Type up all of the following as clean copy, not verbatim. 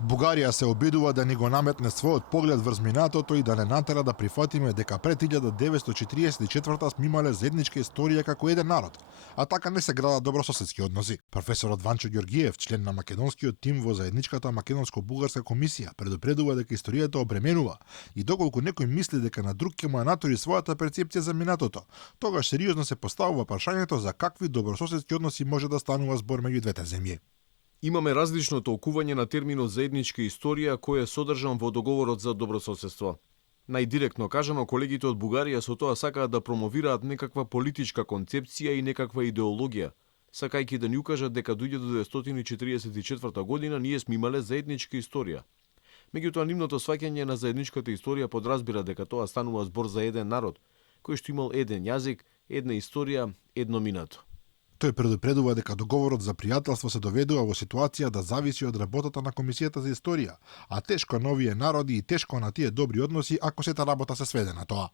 Бугарија се обидува да ни го наметне својот поглед врз минатото и да не натера да прифатиме дека пред 1944 сме имале заедничка историја како еден народ, а така не се градат добрососедски односи. Професорот Ванчо Ѓоргиев, член на македонскиот тим во заедничката македонско-бугарска комисија, предупредува дека историјата обременува и доколку некој мисли дека на друг ќе му ја натури својата перцепција за минатото, тогаш сериозно се поставува прашањето за какви добрососедски односи може да станува збор меѓу двете земји. Имаме различно толкување на терминот заедничка историја кој е содржан во договорот за добрососедство. Најдиректно кажано, колегите од Бугарија со тоа сакаат да промовираат некаква политичка концепција и некаква идеологија, сакајќи да ни укажат дека дојде до 1944 година ние сме имале заедничка историја. Меѓутоа, нивното сваќање на заедничката историја подразбира дека тоа станува збор за еден народ, кој што имал еден јазик, една историја, едно минато. Тој предупредува дека договорот за пријателство се доведува во ситуација да зависи од работата на Комисијата за историја, а тешко на овие народи и тешко на тие добри односи ако сета работа се сведе на тоа.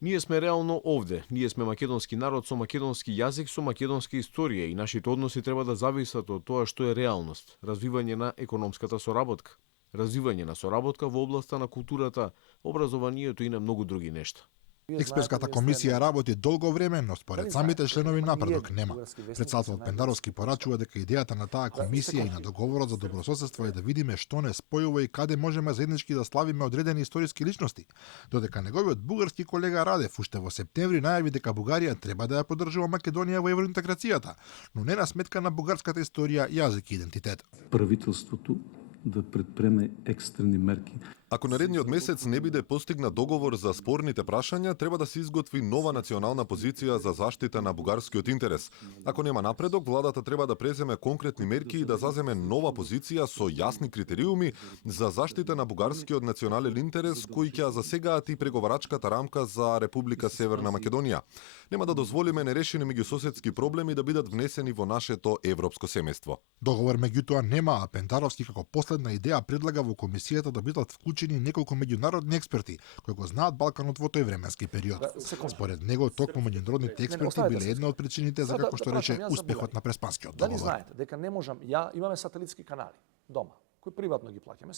Ние сме реално овде, ние сме македонски народ со македонски јазик, со македонска историја и нашите односи треба да зависат од тоа што е реалност, развивање на економската соработка, развивање на соработка во областа на културата, образованието и на многу други нешта. Експертската комисија работи долго време, но според самите членови напредок нема. Председателот Пендаровски порачува дека идејата на таа комисија и на договорот за добрососедство е да видиме што не спојува и каде можеме заеднички да славиме одредени историски личности. Додека неговиот бугарски колега Радев уште во септември најави дека Бугарија треба да ја поддржува Македонија во евроинтеграцијата, но не на сметка на бугарската историја, јазик и идентитет. Правителството да предпреме екстрени мерки. Ако наредниот месец не биде постигнат договор за спорните прашања, треба да се изготви нова национална позиција за заштита на бугарскиот интерес. Ако нема напредок, владата треба да преземе конкретни мерки и да заземе нова позиција со јасни критериуми за заштита на бугарскиот национален интерес, кои ќе засегаат и преговарачката рамка за Република Северна Македонија. Нема да дозволиме нерешени меѓусоседски проблеми да бидат внесени во нашето европско семејство. Договор меѓутоа нема, а Пендаровски како последна идеја предлага во комисијата да бидат вклучени неколку меѓународни експерти кои го знаат Балканот во тој временски период. Според него, токму меѓународните експерти биле една од причините за, како што рече, успехот на Преспанскиот договор. Дали знаете дека не можам, имаме сателитски канали дома, кои приватно ги плаќаме.